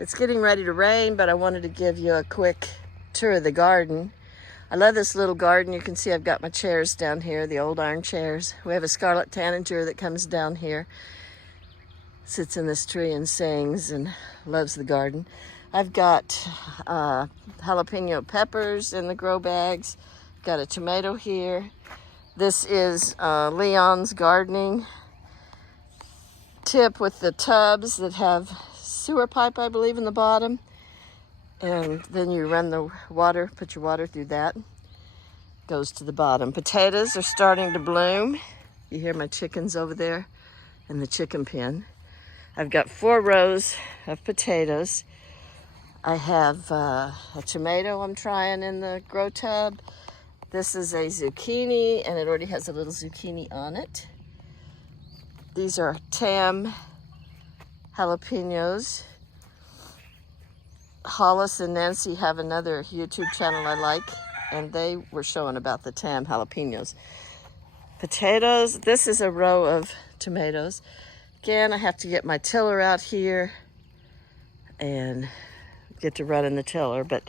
It's getting ready to rain, but I wanted to give you a quick tour of the garden. I love this little garden. You can see I've got my chairs down here, the old iron chairs. We have a scarlet tanager that comes down here, sits in this tree and sings and loves the garden. I've got jalapeno peppers in the grow bags. Got a tomato here. This is Leon's gardening tip with the tubs that have sewer pipe, I believe, in the bottom. And then you run the water, put your water through that. Goes to the bottom. Potatoes are starting to bloom. You hear my chickens over there in the chicken pen. I've got 4 rows of potatoes. I have a tomato I'm trying in the grow tub. This is a zucchini, and it already has a little zucchini on it. These are Tam jalapenos. Hollis and Nancy have another YouTube channel I like, and they were showing about the Tam jalapenos. Potatoes, this is a row of tomatoes. Again, I have to get my tiller out here and get to running the tiller, but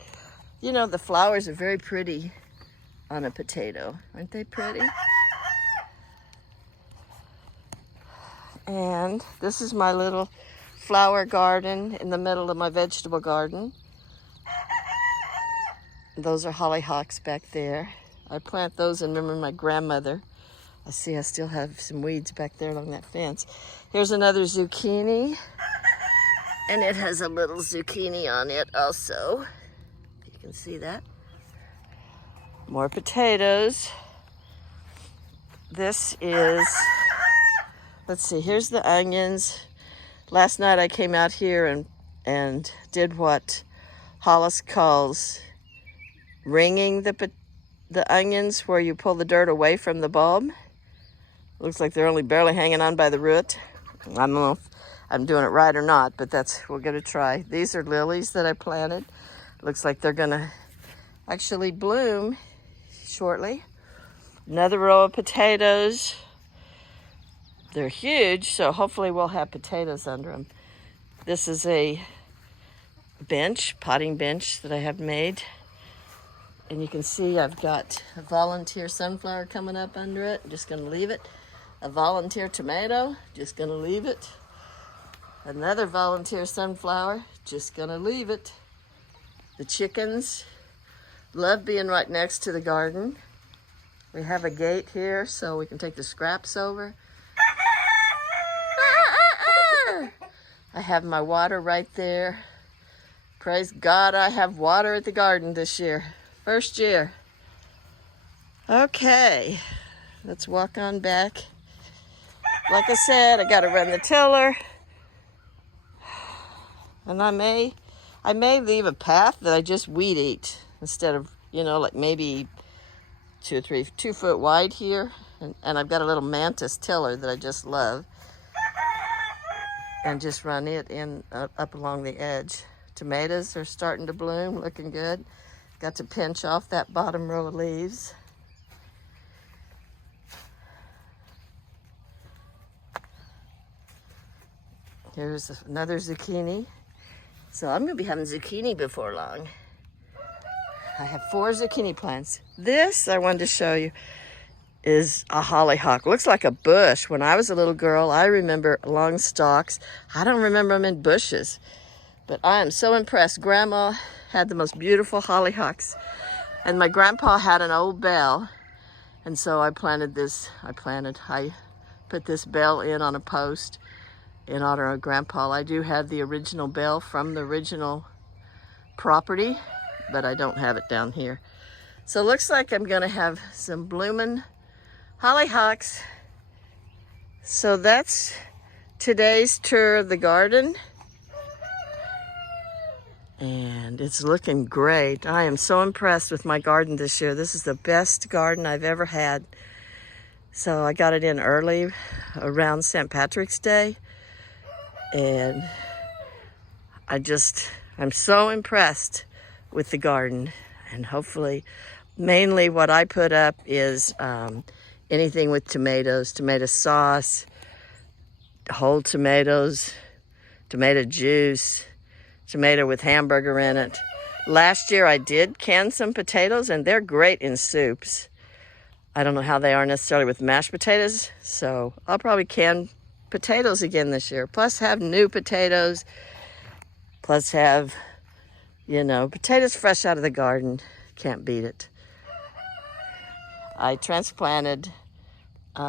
you know, the flowers are very pretty on a potato. Aren't they pretty? And this is my little flower garden in the middle of my vegetable garden. Those are hollyhocks back there. I plant those in memory of my grandmother. I see I still have some weeds back there along that fence. Here's another zucchini, and it has a little zucchini on it also. You can see that. More potatoes. This is, let's see, here's the onions. Last night I came out here and did what Hollis calls ringing the onions, where you pull the dirt away from the bulb. Looks like they're only barely hanging on by the root. I don't know if I'm doing it right or not, but we're gonna try. These are lilies that I planted. Looks like they're gonna actually bloom shortly. Another row of potatoes. They're huge, so hopefully we'll have potatoes under them. This is a bench, potting bench that I have made. And you can see I've got a volunteer sunflower coming up under it. I'm just gonna leave it. A volunteer tomato, just gonna leave it. Another volunteer sunflower, just gonna leave it. The chickens love being right next to the garden. We have a gate here so we can take the scraps over. I have my water right there. Praise God, I have water at the garden this year. First year. Okay, let's walk on back. Like I said, I gotta run the tiller. And I may leave a path that I just weed eat instead of, you know, like maybe 2 foot wide here. And I've got a little mantis tiller that I just love. And just run it in up along the edge. Tomatoes are starting to bloom, looking good. Got to pinch off that bottom row of leaves. Here's another zucchini. So I'm gonna be having zucchini before long. I have 4 zucchini plants. This I wanted to show you is a hollyhock. Looks like a bush. When I was a little girl, I remember long stalks. I don't remember them in bushes, but I am so impressed. Grandma had the most beautiful hollyhocks, and my grandpa had an old bell, and so I put this bell in on a post in honor of Grandpa. I do have the original bell from the original property, but I don't have it down here. So it looks like I'm gonna have some blooming hollyhocks. So that's today's tour of the garden. And it's looking great. I am so impressed with my garden this year. This is the best garden I've ever had. So I got it in early around St. Patrick's Day. And I'm so impressed with the garden. And hopefully, mainly what I put up is anything with tomatoes, tomato sauce, whole tomatoes, tomato juice, tomato with hamburger in it. Last year I did can some potatoes, and they're great in soups. I don't know how they are necessarily with mashed potatoes, so I'll probably can potatoes again this year. Plus have new potatoes, plus have, you know, potatoes fresh out of the garden. Can't beat it. I transplanted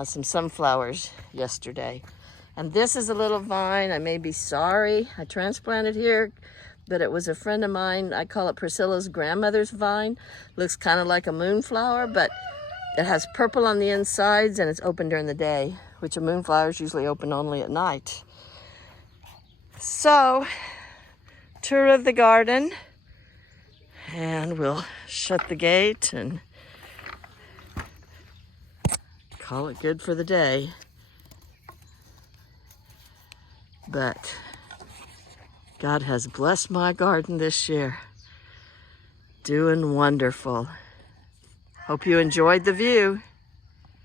some sunflowers yesterday. And this is a little vine. I may be sorry I transplanted here, but it was a friend of mine. I call it Priscilla's grandmother's vine. Looks kind of like a moonflower, but it has purple on the insides and it's open during the day, which a moonflower is usually open only at night. So, tour of the garden, and we'll shut the gate and call it good for the day. But God has blessed my garden this year. Doing wonderful. Hope you enjoyed the view.